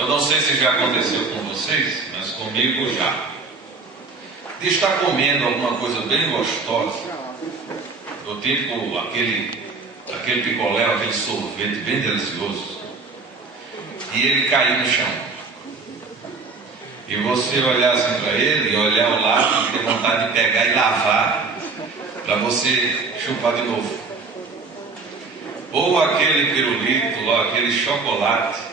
Eu não sei se já aconteceu com vocês, mas comigo já. De estar comendo alguma coisa bem gostosa, do tipo aquele picolé, aquele sorvete bem delicioso, e ele cair no chão. E você olhar assim para ele, e olhar ao lado, e ter vontade de pegar e lavar, para você chupar de novo. Ou aquele pirulito, ou aquele chocolate,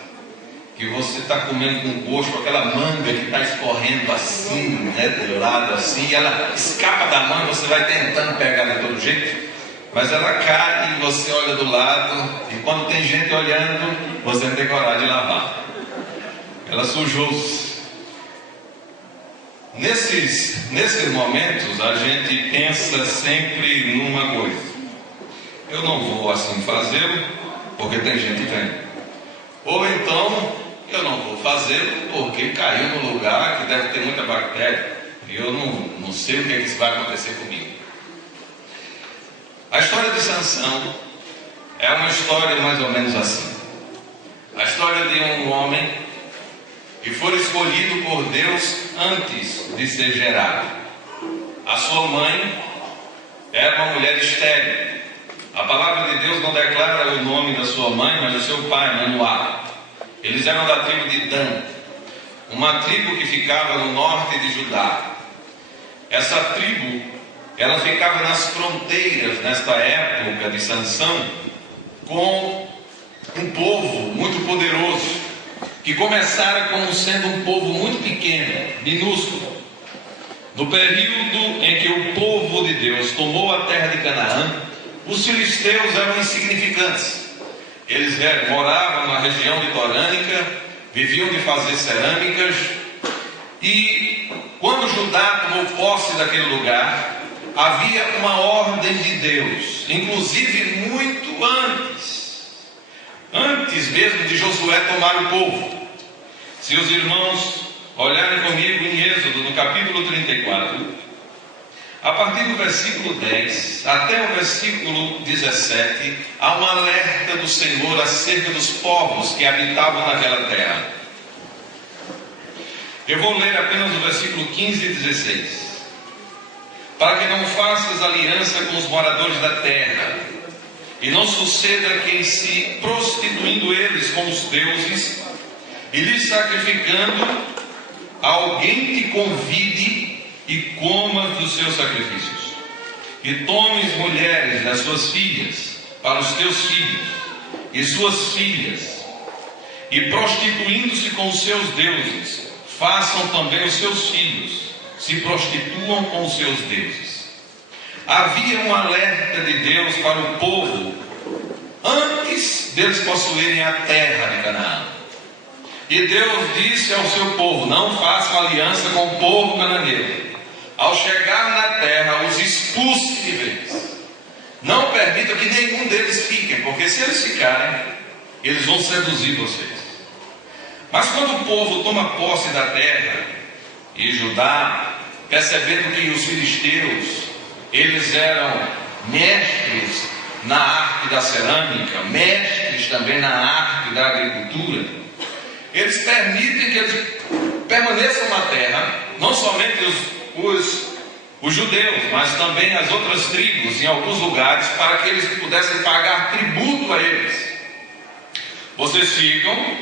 que você está comendo com gosto, aquela manga que está escorrendo assim, né, do lado assim, e ela escapa da manga, você vai tentando pegar de todo jeito, mas ela cai e você olha do lado, e quando tem gente olhando, você não tem coragem de lavar. Ela sujou-se. Nesses momentos, a gente pensa sempre numa coisa: eu não vou assim fazê-lo, porque tem gente vendo. Ou então, eu não vou fazê-lo porque caiu num lugar que deve ter muita bactéria e eu não sei o que isso vai acontecer comigo. A história de Sansão é uma história mais ou menos assim. A história de um homem que foi escolhido por Deus antes de ser gerado. A sua mãe era uma mulher estéril. A palavra de Deus não declara o nome da sua mãe, mas do seu pai, Manoá. Eles eram da tribo de Dan, uma tribo que ficava no norte de Judá. Essa tribo, ela ficava nas fronteiras, nesta época de Sansão, com um povo muito poderoso, que começara como sendo um povo muito pequeno, minúsculo. No período em que o povo de Deus tomou a terra de Canaã, os filisteus eram insignificantes. Eles moravam na região litorânea, viviam de fazer cerâmicas, e quando Judá tomou posse daquele lugar, havia uma ordem de Deus, inclusive muito antes mesmo de Josué tomar o povo. Se os irmãos olharem comigo em Êxodo, no capítulo 34, a partir do versículo 10 até o versículo 17, há um alerta do Senhor acerca dos povos que habitavam naquela terra. Eu vou ler apenas o versículo 15 e 16. Para que não faças aliança com os moradores da terra, e não suceda que, se prostituindo eles com os deuses, e lhes sacrificando, alguém te convide e comas dos seus sacrifícios, e tomes mulheres das suas filhas para os teus filhos e suas filhas, e prostituindo-se com os seus deuses, façam também os seus filhos se prostituam com os seus deuses. Havia um alerta de Deus para o povo antes deles possuírem a terra de Canaã. E Deus disse ao seu povo: não façam aliança com o povo cananeu. Ao chegar na terra, os expulse de vez. Não permita que nenhum deles fiquem, porque se eles ficarem, eles vão seduzir vocês. Mas quando o povo toma posse da terra, e Judá, percebendo que os filisteus, eles eram mestres na arte da cerâmica, mestres também na arte da agricultura, eles permitem que eles permaneçam na terra, não somente os judeus, mas também as outras tribos em alguns lugares, para que eles pudessem pagar tributo a eles. Vocês ficam,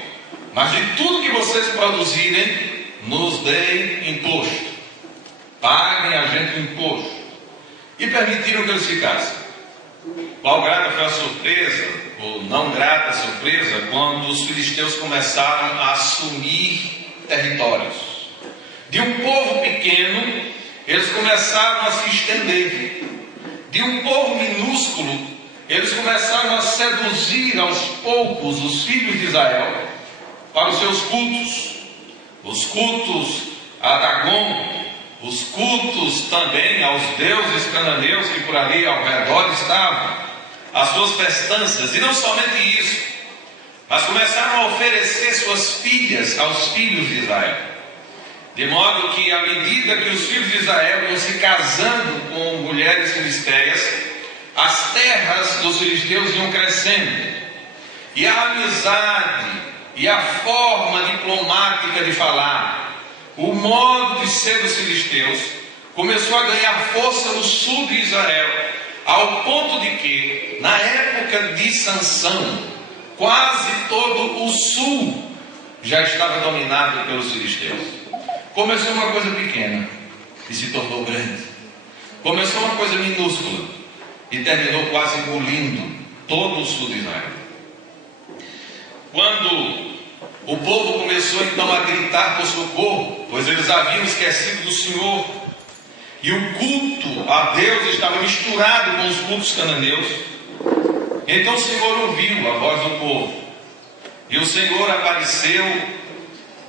mas de tudo que vocês produzirem, nos deem imposto. Paguem a gente o imposto. E permitiram que eles ficassem. Qual grata foi a surpresa, ou não grata surpresa, quando os filisteus começaram a assumir territórios. De um povo pequeno, eles começaram a se estender. De um povo minúsculo, eles começaram a seduzir aos poucos os filhos de Israel para os seus cultos. Os cultos a Dagon, os cultos também aos deuses cananeus que por ali ao redor estavam, as suas festanças. E não somente isso, mas começaram a oferecer suas filhas aos filhos de Israel. De modo que, à medida que os filhos de Israel iam se casando com mulheres filisteias, as terras dos filisteus iam crescendo. E a amizade e a forma diplomática de falar, o modo de ser dos filisteus, começou a ganhar força no sul de Israel, ao ponto de que, na época de Sansão, quase todo o sul já estava dominado pelos filisteus. Começou uma coisa pequena e se tornou grande. Começou uma coisa minúscula e terminou quase engolindo todo o sul de Israel. Quando o povo começou então a gritar por socorro, pois eles haviam esquecido do Senhor, e o culto a Deus estava misturado com os cultos cananeus, então o Senhor ouviu a voz do povo, e o Senhor apareceu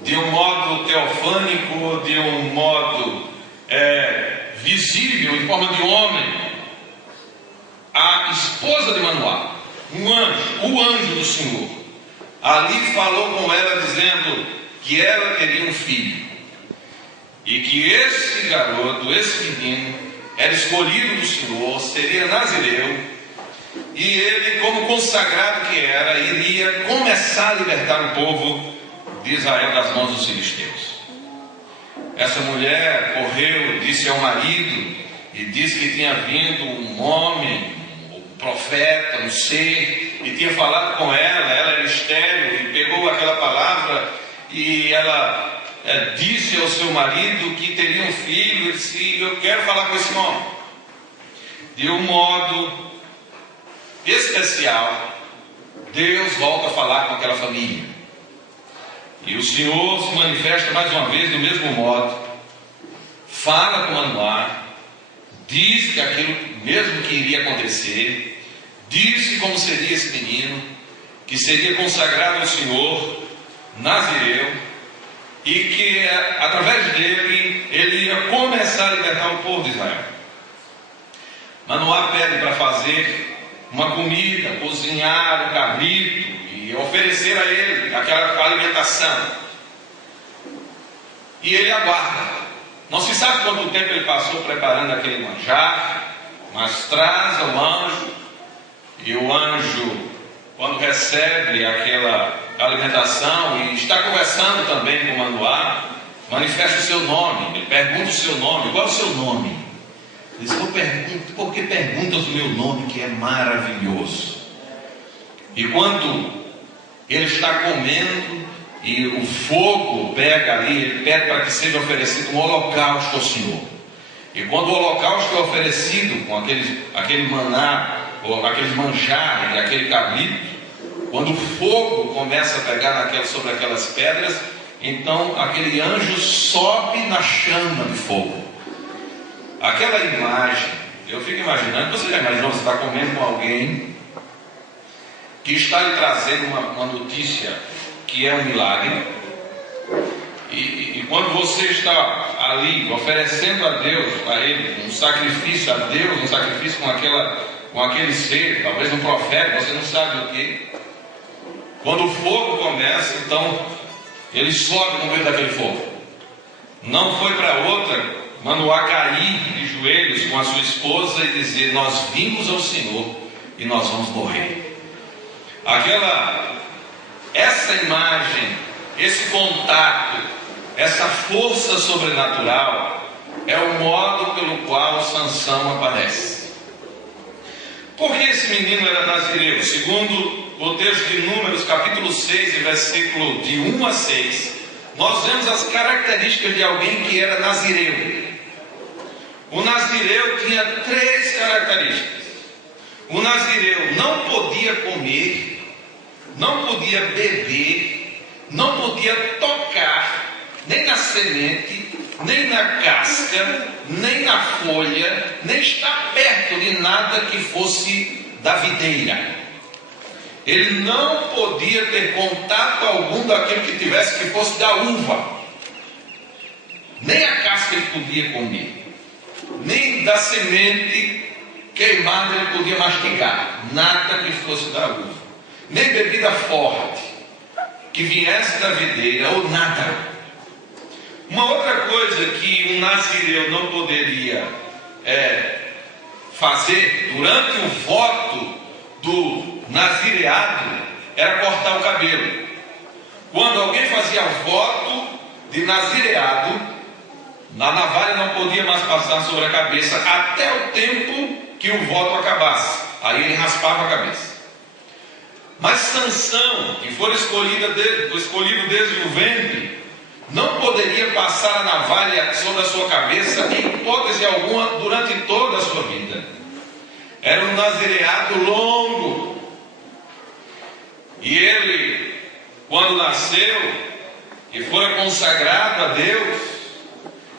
de um modo teofânico, de um modo visível, em forma de homem, a esposa de Manoá, um anjo, o anjo do Senhor, ali falou com ela dizendo que ela teria um filho, e que esse garoto, esse menino, era escolhido do Senhor, seria nazireu, e ele, como consagrado que era, iria começar a libertar o povo de Israel das mãos dos filisteus. Essa mulher correu, disse ao marido, e disse que tinha vindo um homem, um profeta, um ser, e tinha falado com ela era estéril, e pegou aquela palavra, e ela disse ao seu marido que teria um filho. Ele disse: eu quero falar com esse homem. De um modo especial, Deus volta a falar com aquela família, e o Senhor se manifesta mais uma vez do mesmo modo, fala com Manoá, diz que aquilo mesmo que iria acontecer, disse como seria esse menino, que seria consagrado ao Senhor, nazireu, e que através dele ele ia começar a libertar o povo de Israel. Manoá pede para fazer uma comida, cozinhar um cabrito e oferecer a ele aquela alimentação, e ele aguarda. Não se sabe quanto tempo ele passou preparando aquele manjar, mas traz ao anjo, e o anjo, quando recebe aquela alimentação e está conversando também com Manoá, manifesta o seu nome. Ele pergunta o seu nome. Qual é o seu nome? Ele diz: eu pergunto, porque perguntas o meu nome, que é maravilhoso. E quando ele está comendo e o fogo pega ali, ele pede para que seja oferecido um holocausto ao Senhor. E quando o holocausto é oferecido com aquele maná, ou aqueles manjares, aquele cabrito, quando o fogo começa a pegar sobre aquelas pedras, então aquele anjo sobe na chama de fogo. Aquela imagem, eu fico imaginando, você já imaginou, você está comendo com alguém que está lhe trazendo uma notícia que é um milagre, e quando você está ali oferecendo a Deus, a Ele, um sacrifício a Deus, um sacrifício com aquele ser, talvez um profeta, você não sabe o que. Quando o fogo começa, então ele sobe no meio daquele fogo. Não foi para outra Manoá cair de joelhos com a sua esposa e dizer: nós vimos ao Senhor e nós vamos morrer. Essa imagem, esse contato, essa força sobrenatural é o modo pelo qual Sansão aparece. Por que esse menino era nazireu? Segundo o texto de Números, capítulo 6, versículo de 1 a 6, nós vemos as características de alguém que era nazireu. O nazireu tinha 3 características. O nazireu não podia comer, não podia beber, não podia tocar nem na semente, nem na casca, nem na folha, nem estar perto de nada que fosse da videira. Ele não podia ter contato algum daquilo que tivesse que fosse da uva. Nem a casca ele podia comer, nem da semente queimada ele podia mastigar, nada que fosse da uva, nem bebida forte que viesse da videira, ou nada. Uma outra coisa que um nazireu não poderia fazer durante o voto do nazireado era cortar o cabelo. quando alguém fazia voto de nazireado, a navalha não podia mais passar sobre a cabeça até o tempo que o voto acabasse. Aí ele raspava a cabeça. Mas Sansão, que foi escolhido desde o ventre, não poderia passar a navalha sobre a sua cabeça em hipótese alguma durante toda a sua vida. Era um nazireado longo. E ele, quando nasceu e fora consagrado a Deus,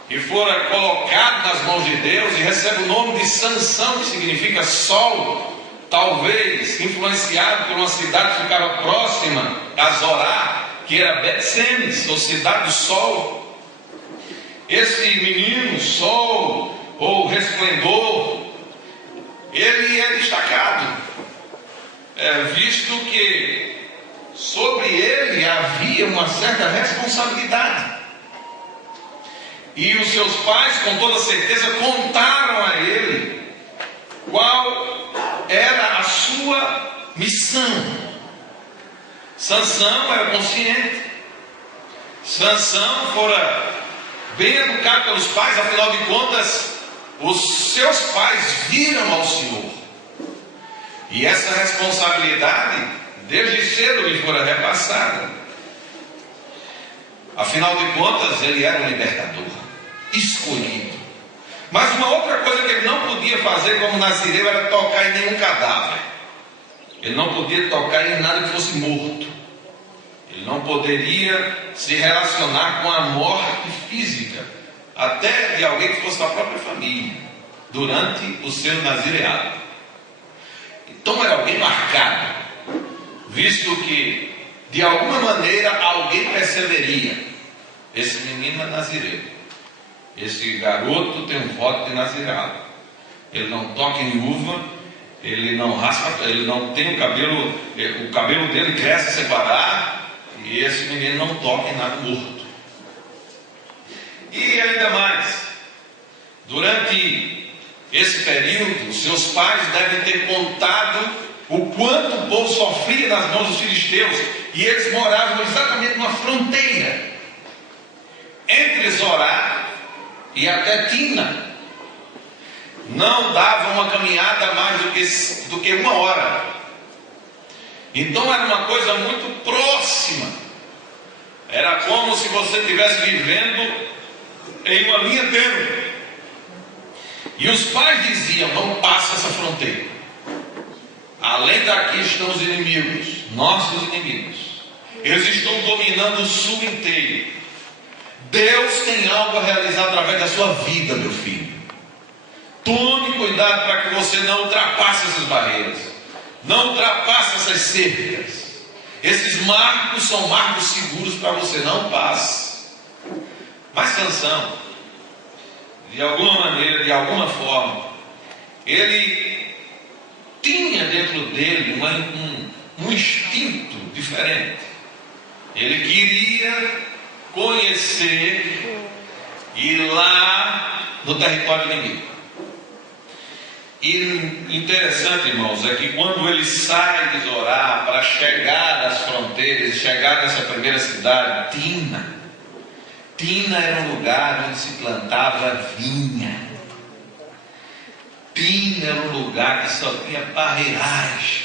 e fora colocado nas mãos de Deus, e recebe o nome de Sansão, que significa sol, talvez influenciado por uma cidade que ficava próxima a Zorá, que era Bet-Semes, ou cidade do sol. Esse menino, sol ou resplendor, ele é destacado, visto que sobre ele havia uma certa responsabilidade. E os seus pais, com toda certeza, contaram a ele qual era a sua missão. Sansão era consciente. Sansão fora bem educado pelos pais, afinal de contas, os seus pais viram ao Senhor. E essa responsabilidade, desde cedo, lhe fora repassada. Afinal de contas, ele era um libertador, escolhido. Mas uma outra coisa que ele não podia fazer como nazireu era tocar em nenhum cadáver. Ele não podia tocar em nada que fosse morto. Ele não poderia se relacionar com a morte física, até de alguém que fosse da própria família, durante o seu nazireado. Então era alguém marcado, visto que de alguma maneira alguém perceberia: esse menino é nazireu, esse garoto tem um voto de nazireado, ele não toca em uva, ele não raspa, ele não tem o cabelo dele cresce separado, e esse menino não toca em nada morto. E ainda mais, durante esse período, seus pais devem ter contado o quanto o povo sofria nas mãos dos filisteus, e eles moravam exatamente numa fronteira entre Zorá e até Tina. Não dava uma caminhada mais do que 1 hora. Então era uma coisa muito próxima. Era como se você estivesse vivendo em uma linha tênue. E os pais diziam: não passa essa fronteira. Além daqui estão os inimigos, nossos inimigos. Eles estão dominando o sul inteiro. Deus tem algo a realizar através da sua vida, meu filho. Tome cuidado para que você não ultrapasse essas barreiras, não ultrapasse essas cercas. Esses marcos são marcos seguros para você, não passe. Mas Sansão, de alguma maneira, de alguma forma, ele tinha dentro dele um instinto diferente. Ele queria conhecer e ir lá no território inimigo. E interessante, irmãos, é que quando ele sai de Zorá para chegar às fronteiras, chegar nessa primeira cidade, Tina era um lugar onde se plantava vinha. Tina era um lugar que só tinha parreirais.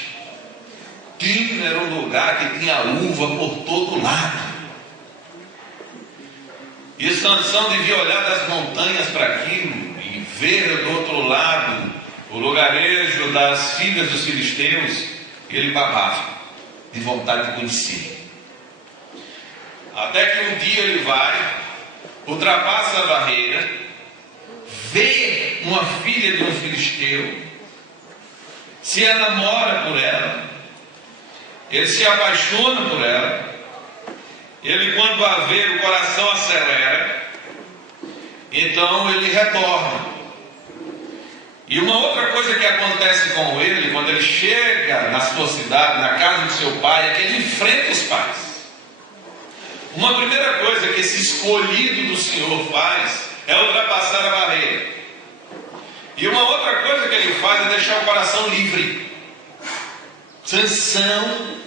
Tina era um lugar que tinha uva por todo lado. E Sansão devia olhar das montanhas para aquilo e ver do outro lado o lugarejo das filhas dos filisteus, e ele babava de vontade de conhecer. Até que um dia ele vai, ultrapassa a barreira, vê uma filha de um filisteu, se enamora por ela, ele se apaixona por ela. Ele, quando a vê, o coração acelera, então ele retorna. E uma outra coisa que acontece com ele, quando ele chega na sua cidade, na casa do seu pai, é que ele enfrenta os pais. Uma primeira coisa que esse escolhido do Senhor faz é ultrapassar a barreira. E uma outra coisa que ele faz é deixar o coração livre. Sansão,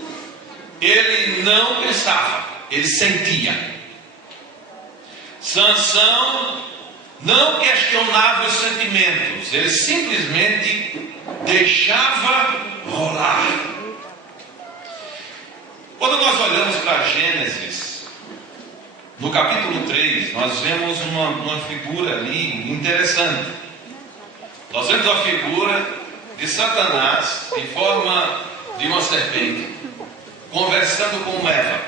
ele não pensava. ele sentia. Sansão não questionava os sentimentos, ele simplesmente deixava rolar. Quando nós olhamos para Gênesis, no capítulo 3, nós vemos uma figura ali interessante. Nós vemos a figura de Satanás em forma de uma serpente, conversando com Eva.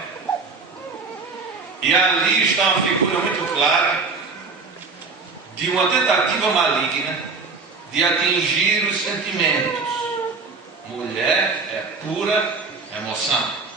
E ali está uma figura muito clara de uma tentativa maligna de atingir os sentimentos. Mulher é pura emoção.